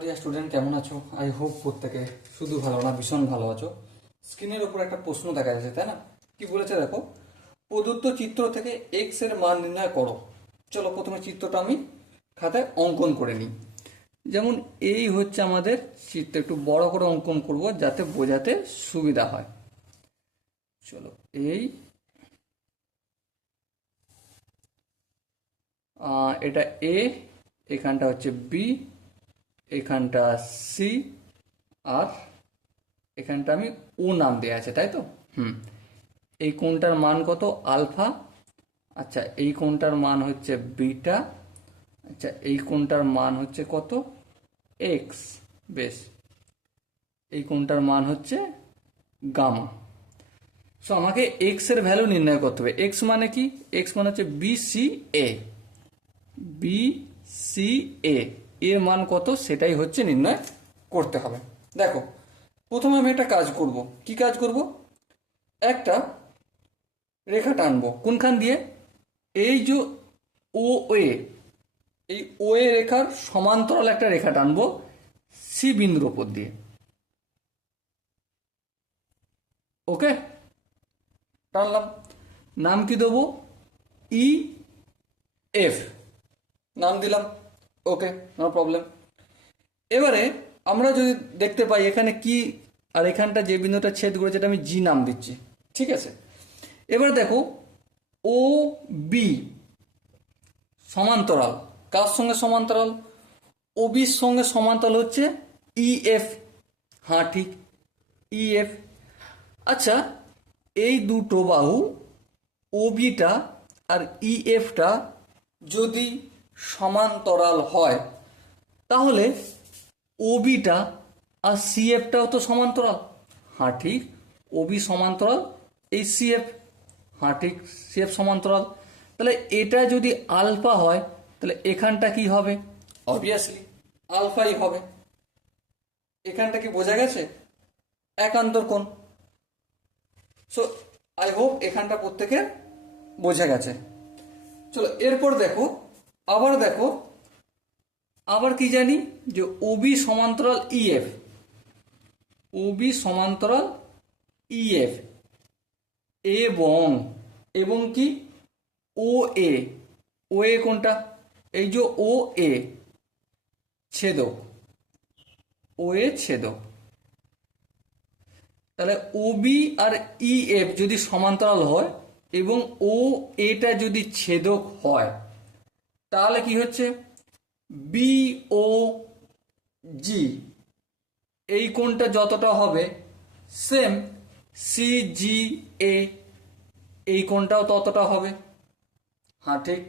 Dear student, কেমন আছো? I hope প্রত্যেকে শুধু ভালো না, ভীষণ ভালো আছো। স্ক্রিনের উপর একটা প্রশ্ন দেখা যাচ্ছে, তাই না? কি বলেছে দেখো, প্রদত্ত চিত্র থেকে এক্স এর মান নির্ণয় করো। চলো প্রথমে চিত্রটা আমি খাতায় অঙ্কন করে নিই। যেমন এই হচ্ছে আমাদের চিত্র, একটু বড় করে অঙ্কন করব যাতে বোঝাতে সুবিধা হয়। চলো এই এটা এ, এখানটা হচ্ছে বি, এখানটা সি, আর এখানটা আমি ও নাম দেওয়া আছে, তাই তো? এই কোণটার মান কত? আলফা। আচ্ছা, এই কোণটার মান হচ্ছে বিটা। আচ্ছা, এই কোণটার মান হচ্ছে কত? এক্স। বেশ, এই কোণটার মান হচ্ছে গামা। সো আমাকে এক্স এর ভ্যালু নির্ণয় করতে হবে। এক্স মানে কি? এক্স মানে হচ্ছে বি সি এ। বি সি এ এর মান কত সেটাই হচ্ছে নির্ণয় করতে হবে। দেখো, প্রথমে আমি একটা কাজ করব। কি কাজ করব? একটা রেখা টানবো। কোনখান দিয়ে? এই যে ও এ, এই ও এ রেখার সমান্তরাল একটা রেখা টানবো সি বিন্দুর ওপর দিয়ে। ওকে, টানলাম। নাম কি দেবো? ই এফ নাম দিলাম। ওকে, নো প্রবলেম। এবারে আমরা যদি দেখতে পাই এখানে কি, আর এখানটা যে বিন্দুটা ছেদ করেছে এটা আমি জি নাম দিচ্ছি। ঠিক আছে, এবার দেখো ও বি সমান্তরাল। কার সঙ্গে সমান্তরাল? ওবির সঙ্গে সমান্তরাল হচ্ছে ইএফ। হ্যাঁ ঠিক, ইএফ। আচ্ছা, এই দুটো বাহু ওবিটা আর ইএফটা যদি সমান্তরাল হয় তাহলে ওবিটা আর সিএফটাও তো সমান্তরাল। হ্যাঁ ঠিক, ওবি সমান্তরাল এই সিএফ। হ্যাঁ ঠিক, সিএফ সমান্তরাল। তাহলে এটা যদি আলফা হয় তাহলে এখানটা কি হবে? অবভিয়াসলি আলফাই হবে। এখানটা কি বোঝা গেছে? একান্তর কোণ। সো আই হোপ এখানটা প্রত্যেকের বোঝা গেছে। চলো এরপর দেখো, আবার দেখো, আবার কি জানি যে ওবি সমান্তরাল ইএফ। ওবি সমান্তরাল ইএফ এবং এবং কি ও এ। ও এ কোনটা? এই যে ও এ ছেদক, ও এ ছেদক। তাহলে ওবি আর ইএফ যদি সমান্তরাল হয় এবং ও এটা যদি ছেদক হয় তাহলে কি হচ্ছে? বি ও জি এই কোণটা যতটা হবে সেম সি জি এ এই কোণটাও ততটা হবে। হ্যাঁ ঠিক,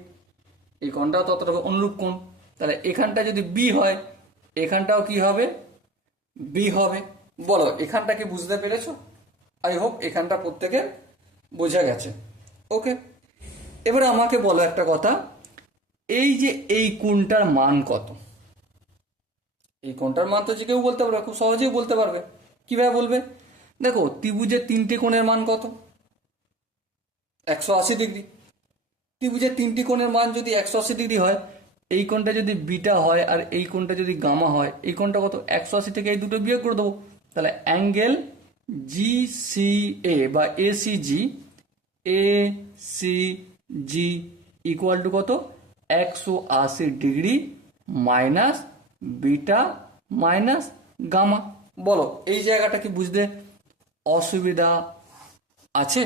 এই কোণটাও ততটা হবে, অনুরূপ কোণ। তাহলে এখানটা যদি বি হয় এখানটাও কি হবে? বি হবে। বলো এখানটা কি বুঝতে পেরেছো? আই হোপ এখানটা প্রত্যেকের বোঝা গেছে। ওকে, এবারে আমাকে বলো একটা কথা, এই যে এই কোণটার মান কত? এই কোণটার মান তো যে কেউ বলতে পারবে, খুব সহজেই বলতে পারবে। কিভাবে বলবে? দেখো, ত্রিভুজের তিনটি কোণের মান কত? 180 ডিগ্রি। ত্রিভুজের তিনটি কোণের মান যদি 180 ডিগ্রি হয়, এই কোণটা যদি বিটা হয় আর এই কোণটা যদি গামা হয়, এই কোণটা কত? 180 থেকে এই দুটো বিয়োগ করে দেবো। তাহলে অ্যাঙ্গেল জি সি এ বা A C G, A C G equal to কত? 180 degree minus beta minus gamma. বলো এই জায়গাটা কি বুঝতে অসুবিধা আছে?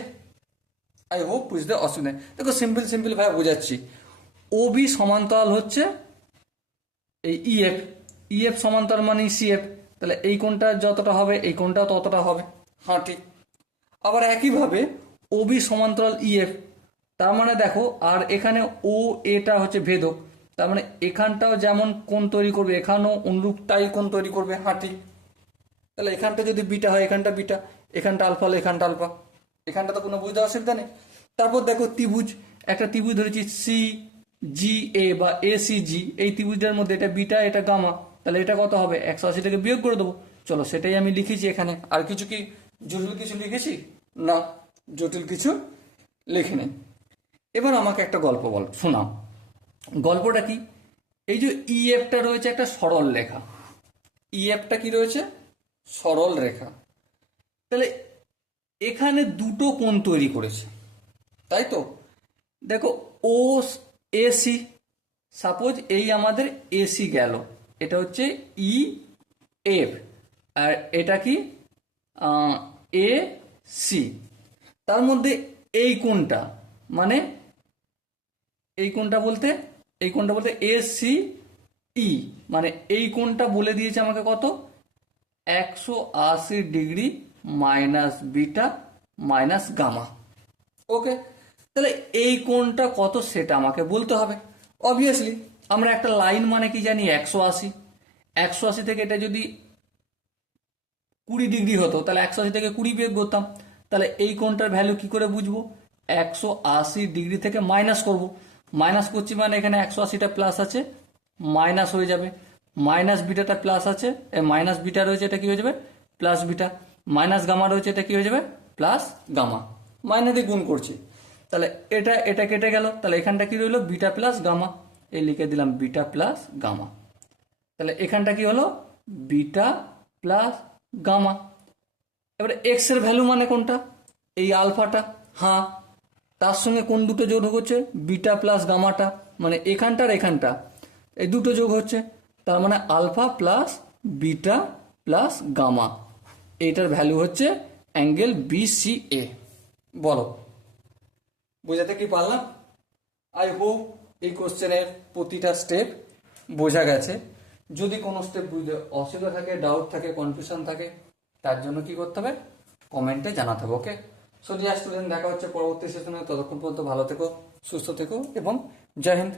আই হোপ বুঝতে অসুবিধা নেই। দেখো সিম্পল সিম্পল ভাবে বোঝাচ্ছি। ও বি সমান্তরাল হচ্ছে এই ইএফ, ইএফ সমান্তরাল মানে সিএফ। তাহলে এই কোণটা যতটা হবে এই কোণটাও ততটা হবে। হ্যাঁ ঠিক। আবার একইভাবে ও বি সমান্তরাল ইএফ, তার মানে দেখো, আর এখানে ও এটা হচ্ছে ভেদক, তার মানে এখানটাও যেমন কোণ তৈরি করবে এখানেও অনুরূপটাই কোণ তৈরি করবে। হ্যাঁ ঠিক। তাহলে এখানটা যদি বিটা হয় এখানটা বিটা, এখানটা আলফা হলে এখানটা আলফা। এখানটা তো কোনো বুঝতে অসুবিধা নেই। তারপর দেখো ত্রিভুজ, একটা ত্রিভুজ ধরেছি সি জি এ বা এ সি জি, এই ত্রিভুজটার মধ্যে এটা বিটা এটা গামা। তাহলে এটা কত হবে? 180 থেকে বিয়োগ করে দেবো। চলো সেটাই আমি লিখেছি এখানে। আর কিছু কি জটিল কিছু লিখেছি? না, জটিল কিছু লিখে নেই। এবার আমাকে একটা গল্প শোনাও। গল্পটা কি? এই যে ইএফটা রয়েছে একটা সরল রেখা, ইএফটা কি রয়েছে, সরল রেখা। তাহলে এখানে দুটো কোণ তৈরি করেছে, তাই তো। দেখো ও এসি, সাপোজ এই আমাদের এসি গেল, এটা হচ্ছে ই এফ, আর এটা কি এ সি। তার মধ্যে এই কোণটা মানে এই কোণটা বলতে এ সি ই, মানে এই কোণটা বলে দিয়েছে আমাকে কত, 180 degree minus beta minus gamma. Okay, তাহলে এই কোণটা কত সেটা আমাকে বলতে হবে। অবভিয়াসলি আমরা একটা লাইন মানে কি জানি, 180। 180 থেকে এটা যদি 20 ডিগ্রি হতো, তাহলে 180 থেকে 20 বিয়োগ করতাম, তাহলে এই কোণটার ভ্যালু কি করে বুঝবো, 180 ডিগ্রি থেকে মাইনাস করব। মাইনাস করছি মানে এখানে 180টা প্লাস আছে, মাইনাস হয়ে যাবে, মাইনাস বিটাটা প্লাস আছে, মাইনাস বিটা রয়েছে, এটা কি হয়ে যাবে প্লাস বিটা, মাইনাস গামা রয়েছে, এটা কি হয়ে যাবে প্লাস গামা, মাইনাস দিয়ে গুণ করছি, তাহলে এটা কেটে গেল, তাহলে এখানটা কি রইলো বিটা প্লাস গামা, এই লিখে দিলাম বিটা প্লাস গামা। তাহলে এখানটা কি হলো বিটা প্লাস গামা। এবারে এক্স এর ভ্যালু মানে কোনটা, এই আলফাটা, হ্যাঁ, তার সঙ্গে কোন দুটো যোগ হচ্ছে, বিটা প্লাস গামাটা, মানে এখানটার এখানটা, এই দুটো যোগ হচ্ছে, তার মানে alpha plus beta plus gamma, এইটার ভ্যালু হচ্ছে অ্যাঙ্গেল বিসিএ। বলো বোঝাতে কি পারলাম? আই হোপ এই কোশ্চেনের প্রতিটা স্টেপ বোঝা গেছে। যদি কোনো স্টেপ বুঝতে অসুবিধা থাকে, ডাউট থাকে, কনফিউশন থাকে, তার জন্য কি করতে হবে, কমেন্টে জানাতে হবে। ওকে, সো ডিয়ার স্টুডেন্ট, দেখা হচ্ছে পরবর্তী সেশনে। ততক্ষণ পর্যন্ত ভালো থেকো, সুস্থ থেকো এবং জয় হিন্দ।